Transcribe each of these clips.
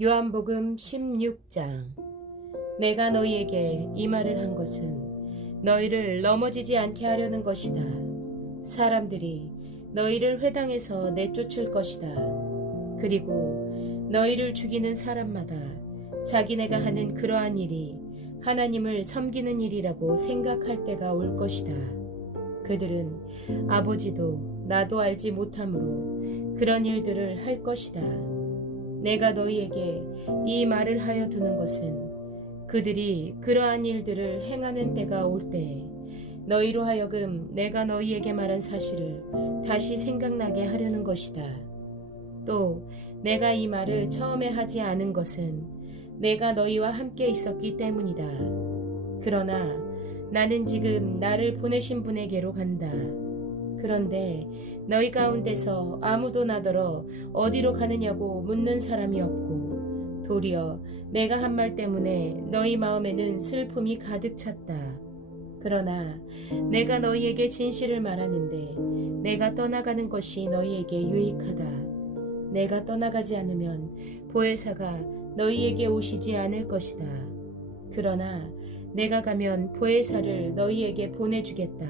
요한복음 16장. 내가 너희에게 이 말을 한 것은 너희를 넘어지지 않게 하려는 것이다. 사람들이 너희를 회당에서 내쫓을 것이다. 그리고 너희를 죽이는 사람마다 자기네가 하는 그러한 일이 하나님을 섬기는 일이라고 생각할 때가 올 것이다. 그들은 아버지도 나도 알지 못하므로 그런 일들을 할 것이다. 내가 너희에게 이 말을 하여 두는 것은 그들이 그러한 일들을 행하는 때가 올 때에 너희로 하여금 내가 너희에게 말한 사실을 다시 생각나게 하려는 것이다. 또 내가 이 말을 처음에 하지 않은 것은 내가 너희와 함께 있었기 때문이다. 그러나 나는 지금 나를 보내신 분에게로 간다. 그런데 너희 가운데서 아무도 나더러 어디로 가느냐고 묻는 사람이 없고 도리어 내가 한 말 때문에 너희 마음에는 슬픔이 가득 찼다. 그러나 내가 너희에게 진실을 말하는데 내가 떠나가는 것이 너희에게 유익하다. 내가 떠나가지 않으면 보혜사가 너희에게 오시지 않을 것이다. 그러나 내가 가면 보혜사를 너희에게 보내주겠다.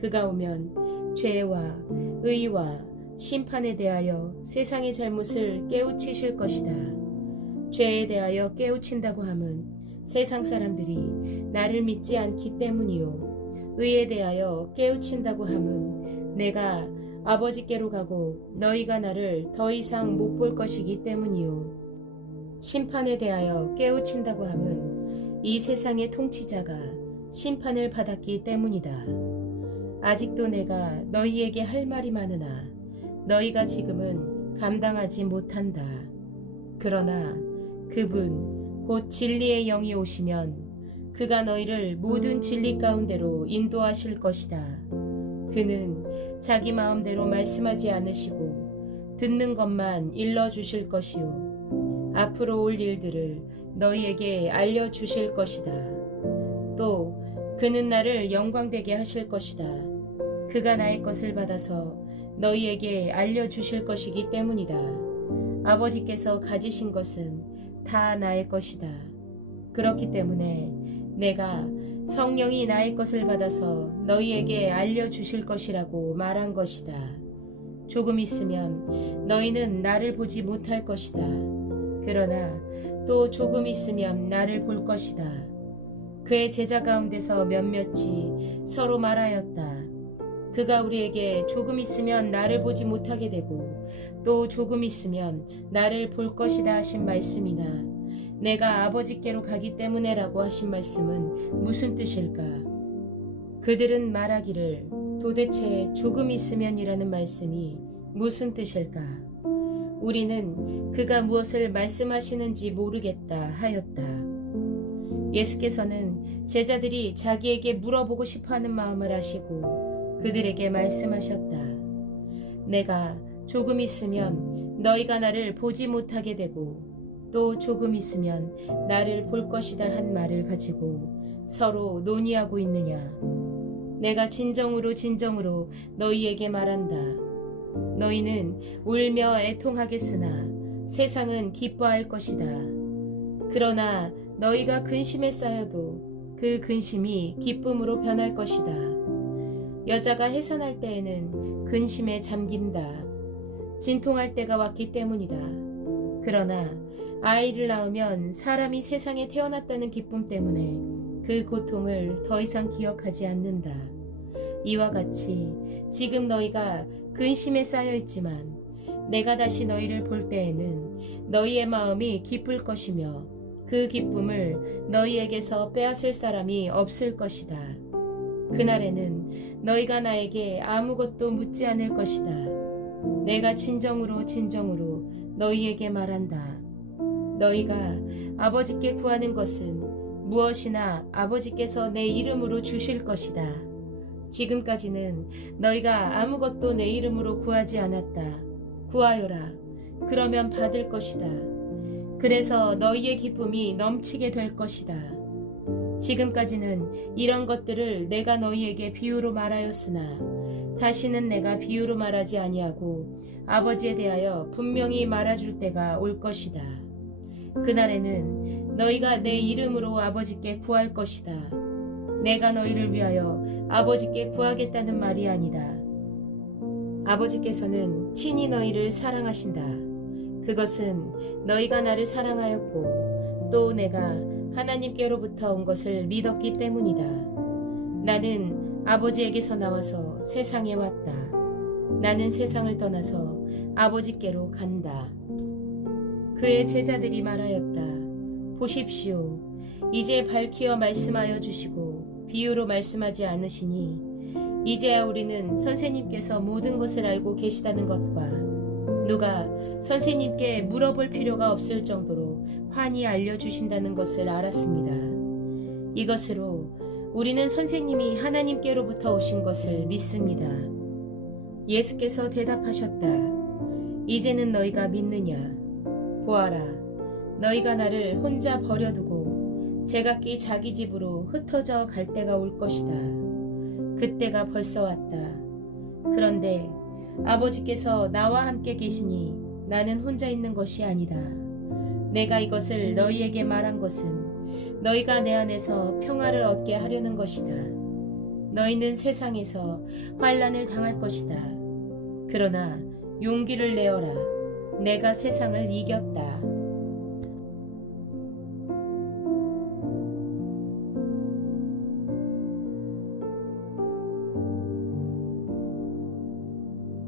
그가 오면 죄와 의와 심판에 대하여 세상의 잘못을 깨우치실 것이다. 죄에 대하여 깨우친다고 함은 세상 사람들이 나를 믿지 않기 때문이요. 의에 대하여 깨우친다고 함은 내가 아버지께로 가고 너희가 나를 더 이상 못 볼 것이기 때문이요. 심판에 대하여 깨우친다고 함은 이 세상의 통치자가 심판을 받았기 때문이다. 아직도 내가 너희에게 할 말이 많으나 너희가 지금은 감당하지 못한다. 그러나 그분 곧 진리의 영이 오시면 그가 너희를 모든 진리 가운데로 인도하실 것이다. 그는 자기 마음대로 말씀하지 않으시고 듣는 것만 일러주실 것이요 앞으로 올 일들을 너희에게 알려주실 것이다. 또 그는 나를 영광되게 하실 것이다. 그가 나의 것을 받아서 너희에게 알려주실 것이기 때문이다. 아버지께서 가지신 것은 다 나의 것이다. 그렇기 때문에 내가 성령이 나의 것을 받아서 너희에게 알려주실 것이라고 말한 것이다. 조금 있으면 너희는 나를 보지 못할 것이다. 그러나 또 조금 있으면 나를 볼 것이다. 그의 제자 가운데서 몇몇이 서로 말하였다. 그가 우리에게 조금 있으면 나를 보지 못하게 되고 또 조금 있으면 나를 볼 것이다 하신 말씀이나 내가 아버지께로 가기 때문에라고 하신 말씀은 무슨 뜻일까? 그들은 말하기를 도대체 조금 있으면이라는 말씀이 무슨 뜻일까? 우리는 그가 무엇을 말씀하시는지 모르겠다 하였다. 예수께서는 제자들이 자기에게 물어보고 싶어하는 마음을 아시고 그들에게 말씀하셨다. 내가 조금 있으면 너희가 나를 보지 못하게 되고 또 조금 있으면 나를 볼 것이다 한 말을 가지고 서로 논의하고 있느냐. 내가 진정으로 너희에게 말한다. 너희는 울며 애통하겠으나 세상은 기뻐할 것이다. 그러나 너희가 근심에 쌓여도 그 근심이 기쁨으로 변할 것이다. 여자가 해산할 때에는 근심에 잠긴다. 진통할 때가 왔기 때문이다. 그러나 아이를 낳으면 사람이 세상에 태어났다는 기쁨 때문에 그 고통을 더 이상 기억하지 않는다. 이와 같이 지금 너희가 근심에 쌓여 있지만 내가 다시 너희를 볼 때에는 너희의 마음이 기쁠 것이며 그 기쁨을 너희에게서 빼앗을 사람이 없을 것이다. 그날에는 너희가 나에게 아무것도 묻지 않을 것이다. 내가 진정으로 너희에게 말한다. 너희가 아버지께 구하는 것은 무엇이나 아버지께서 내 이름으로 주실 것이다. 지금까지는 너희가 아무것도 내 이름으로 구하지 않았다. 구하여라. 그러면 받을 것이다. 그래서 너희의 기쁨이 넘치게 될 것이다. 지금까지는 이런 것들을 내가 너희에게 비유로 말하였으나 다시는 내가 비유로 말하지 아니하고 아버지에 대하여 분명히 말해줄 때가 올 것이다. 그날에는 너희가 내 이름으로 아버지께 구할 것이다. 내가 너희를 위하여 아버지께 구하겠다는 말이 아니다. 아버지께서는 친히 너희를 사랑하신다. 그것은 너희가 나를 사랑하였고 또 내가 하나님께로부터 온 것을 믿었기 때문이다. 나는 아버지에게서 나와서 세상에 왔다. 나는 세상을 떠나서 아버지께로 간다. 그의 제자들이 말하였다. 보십시오. 이제 밝히어 말씀하여 주시고 비유로 말씀하지 않으시니 이제야 우리는 선생님께서 모든 것을 알고 계시다는 것과 누가 선생님께 물어볼 필요가 없을 정도로 환히 알려주신다는 것을 알았습니다. 이것으로 우리는 선생님이 하나님께로부터 오신 것을 믿습니다. 예수께서 대답하셨다. 이제는 너희가 믿느냐? 보아라, 너희가 나를 혼자 버려두고 제각기 자기 집으로 흩어져 갈 때가 올 것이다. 그때가 벌써 왔다. 그런데 아버지께서 나와 함께 계시니 나는 혼자 있는 것이 아니다. 내가 이것을 너희에게 말한 것은 너희가 내 안에서 평화를 얻게 하려는 것이다. 너희는 세상에서 환난을 당할 것이다. 그러나 용기를 내어라. 내가 세상을 이겼다.